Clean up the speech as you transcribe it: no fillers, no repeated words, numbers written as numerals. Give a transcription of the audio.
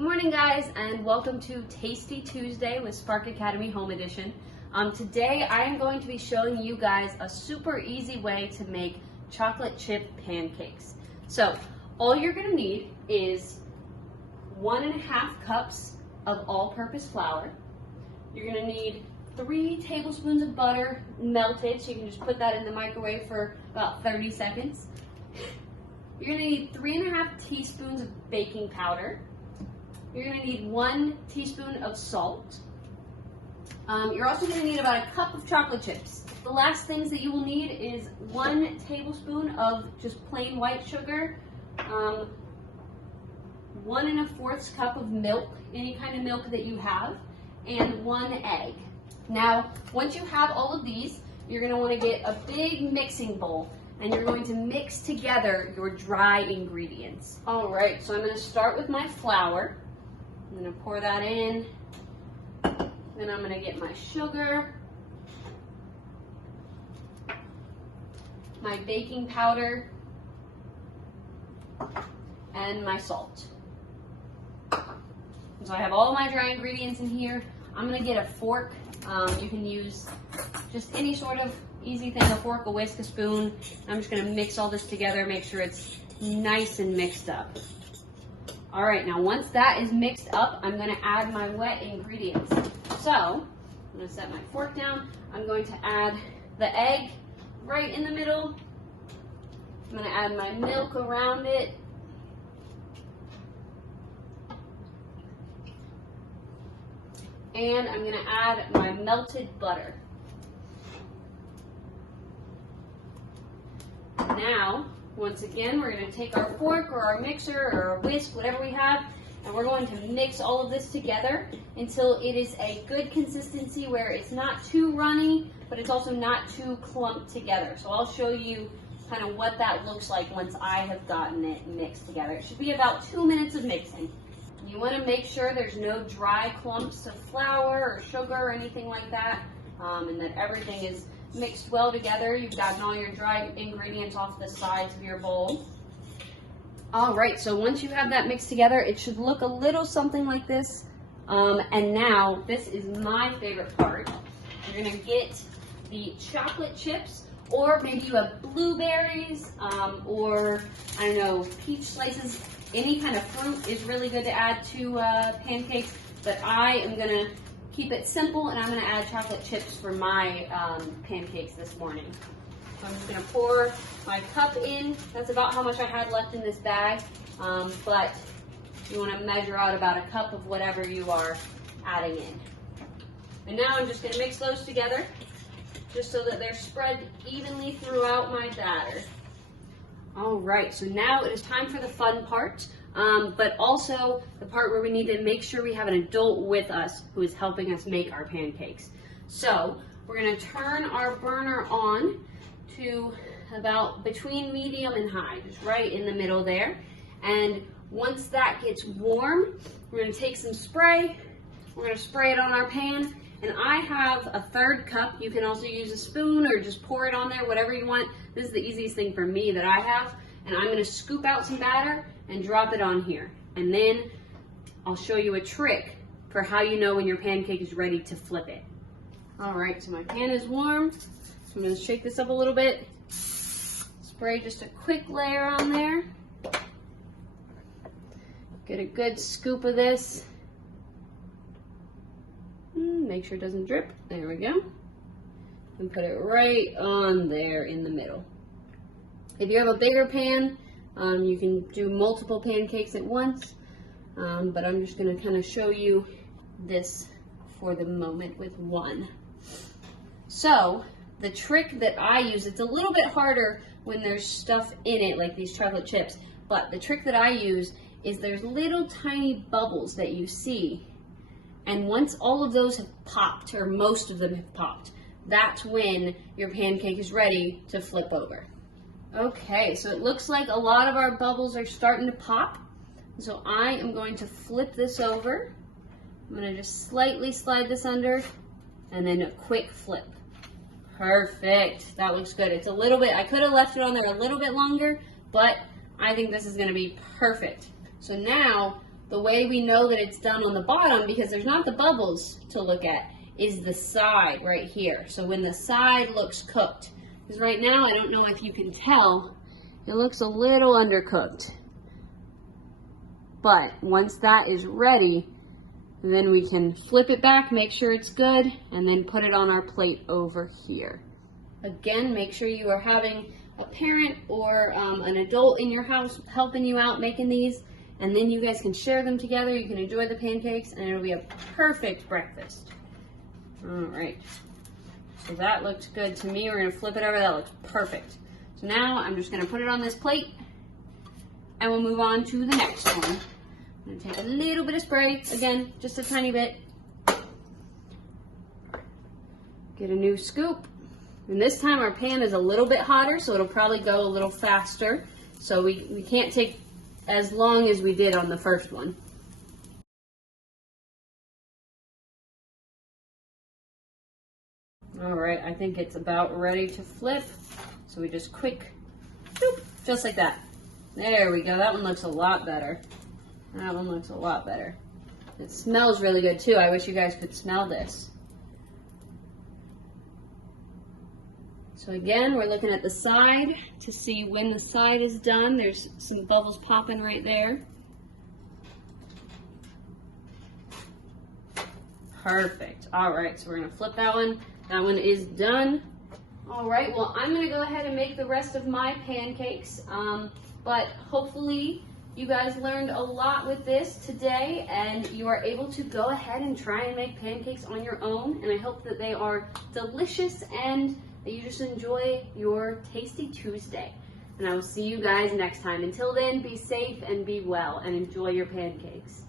Good morning, guys, and welcome to Tasty Tuesday with Spark Academy Home Edition. Today I am going to be showing you guys a super easy way to make chocolate chip pancakes. So all you're going to need is 1.5 cups of all-purpose flour. You're going to need 3 tablespoons of butter melted, so you can just put that in the microwave for about 30 seconds. You're going to need 3.5 teaspoons of baking powder. You're going to need 1 teaspoon of salt. You're also going to need about a cup of chocolate chips. The last things that you will need is 1 tablespoon of just plain white sugar, 1 1/4 cup of milk, any kind of milk that you have, and 1 egg. Now, once you have all of these, you're going to want to get a big mixing bowl, and you're going to mix together your dry ingredients. All right, so I'm going to start with my flour. I'm going to pour that in. Then I'm going to get my sugar, my baking powder, and my salt. So I have all my dry ingredients in here. I'm going to get a fork. You can use just any sort of easy thing, a fork, a whisk, a spoon. I'm just going to mix all this together, make sure it's nice and mixed up. All right, now once that is mixed up, I'm going to add my wet ingredients. So I'm going to set my fork down. I'm going to add the egg right in the middle. I'm going to add my milk around it. And I'm going to add my melted butter. Now, once again, we're going to take our fork or our mixer or our whisk, whatever we have, and we're going to mix all of this together until it is a good consistency where it's not too runny, but it's also not too clumped together. So I'll show you kind of what that looks like once I have gotten it mixed together. It should be about 2 minutes of mixing. You want to make sure there's no dry clumps of flour or sugar or anything like that, and that everything is mixed well together. You've gotten all your dry ingredients off the sides of your bowl. All right, so once you have that mixed together, it should look a little something like this. And now, this is my favorite part. You're gonna get the chocolate chips, or maybe you have blueberries, or I don't know, peach slices. Any kind of fruit is really good to add to pancakes, but I am gonna keep it simple, and I'm going to add chocolate chips for my pancakes this morning. So I'm just going to pour my cup in. That's about how much I had left in this bag, but you want to measure out about a cup of whatever you are adding in. And now I'm just going to mix those together, just so that they're spread evenly throughout my batter. All right, so now it is time for the fun part. But also the part where we need to make sure we have an adult with us who is helping us make our pancakes. So we're going to turn our burner on to about between medium and high, just right in the middle there. And once that gets warm, we're going to take some spray. We're going to spray it on our pan. And I have a 1/3 cup. You can also use a spoon or just pour it on there, whatever you want. This is the easiest thing for me that I have. And I'm going to scoop out some batter and drop it on here. And then I'll show you a trick for how you know when your pancake is ready to flip it. All right, so my pan is warm. So I'm going to shake this up a little bit. Spray just a quick layer on there. Get a good scoop of this. Make sure it doesn't drip. There we go. And put it right on there in the middle. If you have a bigger pan, you can do multiple pancakes at once, but I'm just going to kind of show you this for the moment with one. So the trick that I use, it's a little bit harder when there's stuff in it like these chocolate chips, but the trick that I use is there's little tiny bubbles that you see, and once all of those have popped, or most of them have popped, that's when your pancake is ready to flip over. Okay, so it looks like a lot of our bubbles are starting to pop. So I am going to flip this over. I'm going to just slightly slide this under, and then a quick flip. Perfect. That looks good. It's a little bit, I could have left it on there a little bit longer, but I think this is going to be perfect. So now the way we know that it's done on the bottom, because there's not the bubbles to look at, is the side right here. So when the side looks cooked, because right now I don't know if you can tell, it looks a little undercooked. But once that is ready, then we can flip it back, make sure it's good, and then put it on our plate over here. Again, make sure you are having a parent or an adult in your house helping you out making these, and then you guys can share them together. You can enjoy the pancakes, and it'll be a perfect breakfast. All right, so that looks good to me. We're gonna flip it over. That looks perfect. So now I'm just gonna put it on this plate, and we'll move on to the next one. I'm gonna take a little bit of spray, again, just a tiny bit. Get a new scoop. And this time our pan is a little bit hotter, so it'll probably go a little faster. So we can't take as long as we did on the first one. All right, I think it's about ready to flip. So we just quick, boop, just like that. There we go, that one looks a lot better. That one looks a lot better. It smells really good too. I wish you guys could smell this. So again, we're looking at the side to see when the side is done. There's some bubbles popping right there. Perfect. All right, so we're gonna flip that one. That one is done. All right, well, I'm gonna go ahead and make the rest of my pancakes. But hopefully you guys learned a lot with this today, and you are able to go ahead and try and make pancakes on your own. And I hope that they are delicious and that you just enjoy your Tasty Tuesday. And I will see you guys next time. Until then, be safe and be well, and enjoy your pancakes.